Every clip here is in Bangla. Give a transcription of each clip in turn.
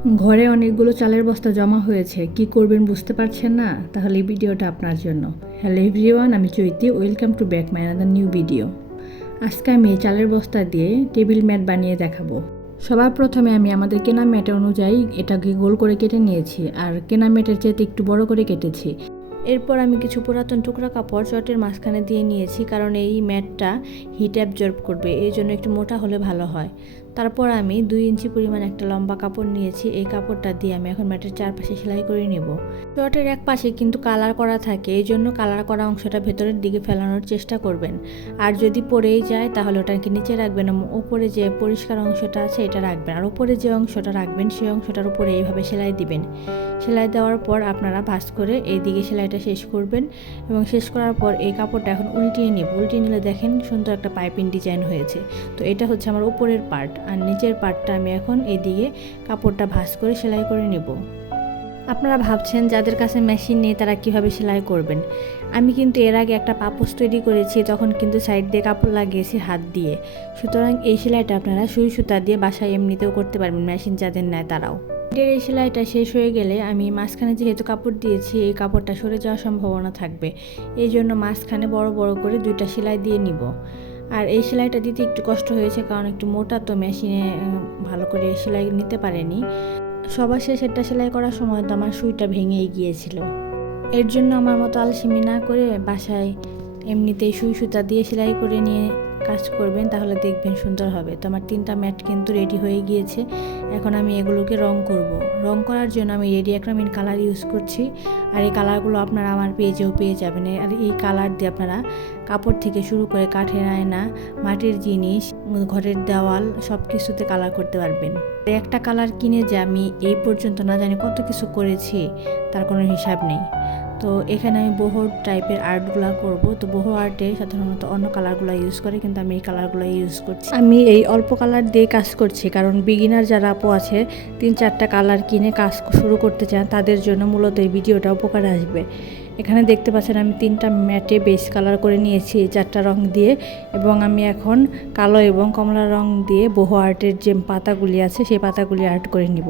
ঘরে অনেকগুলো চালের বস্তা জমা হয়েছে। কি করবেন বুঝতে পারছেন না? তাহলে এই ভিডিওটা আপনার জন্য। হ্যালো এভরিওয়ান, আমি Chaiti. Welcome to back my another new video. আজকে আমি এই চালের বস্তা দিয়ে টেবিল ম্যাট বানিয়ে দেখাবো। সবার প্রথমে আমি আমাদের কেনা ম্যাট অনুযায়ী এটাকে গোল করে কেটে নিয়েছি আর কেনা ম্যাটের চাইতে একটু বড় করে কেটেছি। এরপর আমি কিছু পুরাতন টুকরা কাপড় চটের মাঝখানে দিয়ে নিয়েছি কারণ এই ম্যাটটা হিট অ্যাবজর্ব করবে, এই জন্য একটু মোটা হলে ভালো হয়। তারপর আমি দুই ইঞ্চি পরিমাণ একটা লম্বা কাপড় নিয়েছি। এই কাপড়টা দিয়ে আমি এখন ম্যাটের চারপাশে সেলাই করে নেব। চটের এক পাশে কিন্তু কালার করা থাকে, এই জন্য কালার করা অংশটা ভেতরের দিকে ফেলানোর চেষ্টা করবেন। আর যদি পরেই যায়, তাহলে ওটাকে নিচে রাখবেন এবং ওপরে যে পরিষ্কার অংশটা আছে, এটা রাখবেন। আর ওপরে যে অংশটা রাখবেন, সেই অংশটার উপরে এইভাবে সেলাই দিবেন। সেলাই দেওয়ার পর আপনারা ভাঁজ করে এই দিকে সেলাইটা শেষ করবেন এবং শেষ করার পর এই কাপড়টা এখন উল্টিয়ে নিব। উল্টিয়ে নিলে দেখেন সুন্দর একটা পাইপিং ডিজাইন হয়েছে। তো এটা হচ্ছে আমার উপরের পার্ট। আর নিচের পার্টটা আমি এখন এদিকে কাপড়টা ভাঁজ করে সেলাই করে নেব। আপনারা ভাবছেন যাদের কাছে মেশিন নেই তারা কীভাবে সেলাই করবেন? আমি কিন্তু এর আগে একটা পাপোস তৈরি করেছি, তখন কিন্তু সাইড দিয়ে কাপড় লাগিয়েছি হাত দিয়ে। সুতরাং এই সেলাইটা আপনারা সুই সুতা দিয়ে বাসায় এমনিতেও করতে পারবেন, মেশিন যাদের নেয় তারাও। এর এই সেলাইটা শেষ হয়ে গেলে আমি মাঝখানে যেহেতু কাপড় দিয়েছি, এই কাপড়টা সরে যাওয়ার সম্ভাবনা থাকবে। এই জন্য মাঝখানে বড় বড় করে দুইটা সেলাই দিয়ে নিব। আর এই সেলাইটা দিতে একটু কষ্ট হয়েছে কারণ একটু মোটা তো মেশিনে ভালো করে সেলাই নিতে পারেনি। সবার শেষ এটা সেলাই করার সময় তো আমার সুইটা ভেঙেই গিয়েছিল। এর জন্য আমার মতো আলসিমি না করে বাসায় এমনিতেই সুই সুতা দিয়ে সেলাই করে নিয়ে কাজ করবেন, তাহলে দেখবেন সুন্দর হবে। তো আমার তিনটা ম্যাট কিন্তু রেডি হয়ে গিয়েছে। এখন আমি এগুলোকে রং করব। রং করার জন্য আমি রেডি অ্যাক্রামিন কালার ইউজ করছি। আর এই কালারগুলো আপনারা আমার পেজেও পেয়ে যাবেন। আর এই কালার দিয়ে আপনারা কাপড় থেকে শুরু করে কাঠের আয়না, মাটির জিনিস, ঘরের দেওয়াল সব কিছুতে কালার করতে পারবেন। একটা কালার কিনে যে আমি এই পর্যন্ত না জানি কত কিছু করেছি, তার কোনো হিসাব নেই। তো এখানে আমি বহু টাইপের আর্টগুলো করব। তো বহু আর্টে সাধারণত অন্য কালারগুলো ইউজ করে, কিন্তু আমি এই কালারগুলো ইউজ করছি। আমি এই অল্প কালার দিয়ে কাজ করছি, কারণ বিগিনার যারা আপু আছে, তিন চারটা কালার কিনে কাজ শুরু করতে চান, তাদের জন্য মূলত এই ভিডিওটা উপকার আসবে। এখানে দেখতে পাচ্ছেন আমি তিনটা ম্যাটে বেস কালার করে নিয়েছি, এই চারটা রং দিয়ে। এবং আমি এখন কালো এবং কমলা রং দিয়ে বহু আর্টের যে পাতাগুলি আছে, সেই পাতাগুলি আর্ট করে নিব।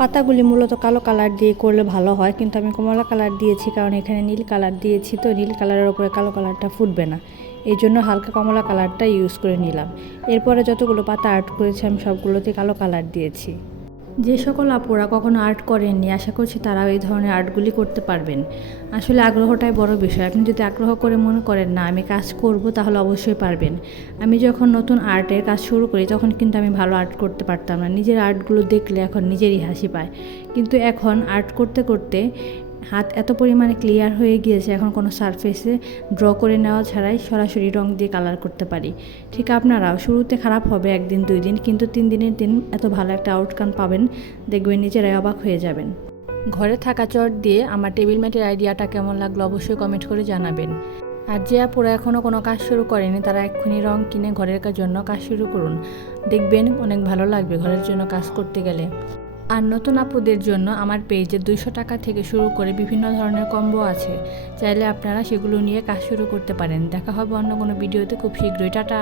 পাতাগুলি মূলত কালো কালার দিয়ে করলে ভালো হয়, কিন্তু আমি কমলা কালার দিয়েছি কারণ এখানে নীল কালার দিয়েছি, তো নীল কালারের ওপরে কালো কালারটা ফুটবে না। এই জন্য হালকা কমলা কালারটা ইউজ করে নিলাম। এরপরে যতগুলো পাতা আর্ট করেছি, আমি সবগুলোতে কালো কালার দিয়েছি। যে সকল আপুরা কখনো আর্ট করেননি, আশা করছি তারাও এই ধরনের আর্টগুলি করতে পারবেন। আসলে আগ্রহটাই বড় বিষয়। আপনি যদি আগ্রহ করে মনে করেন, না, আমি কাজ করব, তাহলে অবশ্যই পারবেন। আমি যখন নতুন আর্টের কাজ শুরু করি, তখন কিন্তু আমি ভালো আর্ট করতে পারতাম না। নিজের আর্টগুলো দেখলে এখন নিজেরই হাসি পায়। কিন্তু এখন আর্ট করতে করতে হাত এত পরিমাণে ক্লিয়ার হয়ে গিয়েছে, এখন কোনো সারফেসে ড্র করে নেওয়া ছাড়াই সরাসরি রং দিয়ে কালার করতে পারি। ঠিক আপনারাও, শুরুতে খারাপ হবে একদিন, দুই দিন, কিন্তু তিন দিনের দিন এত ভালো একটা আউটকাম পাবেন, দেখবেন নিজেরাই অবাক হয়ে যাবেন। ঘরে থাকা চট দিয়ে আমার টেবিল ম্যাটের আইডিয়াটা কেমন লাগল অবশ্যই কমেন্ট করে জানাবেন। আর যে আপুরা এখনও কোনো কাজ শুরু করেনি, তারা এক্ষুনি রং কিনে ঘরের জন্য কাজ শুরু করুন। দেখবেন অনেক ভালো লাগবে ঘরের জন্য কাজ করতে গেলে। আর নতুন আপুদের জন্য আমার পেজে দুইশো টাকা থেকে শুরু করে বিভিন্ন ধরনের কম্বো আছে। চাইলে আপনারা সেগুলো নিয়ে কাজ শুরু করতে পারেন। দেখা হবে অন্য কোনো ভিডিওতে। খুব শীঘ্রই। টাটা!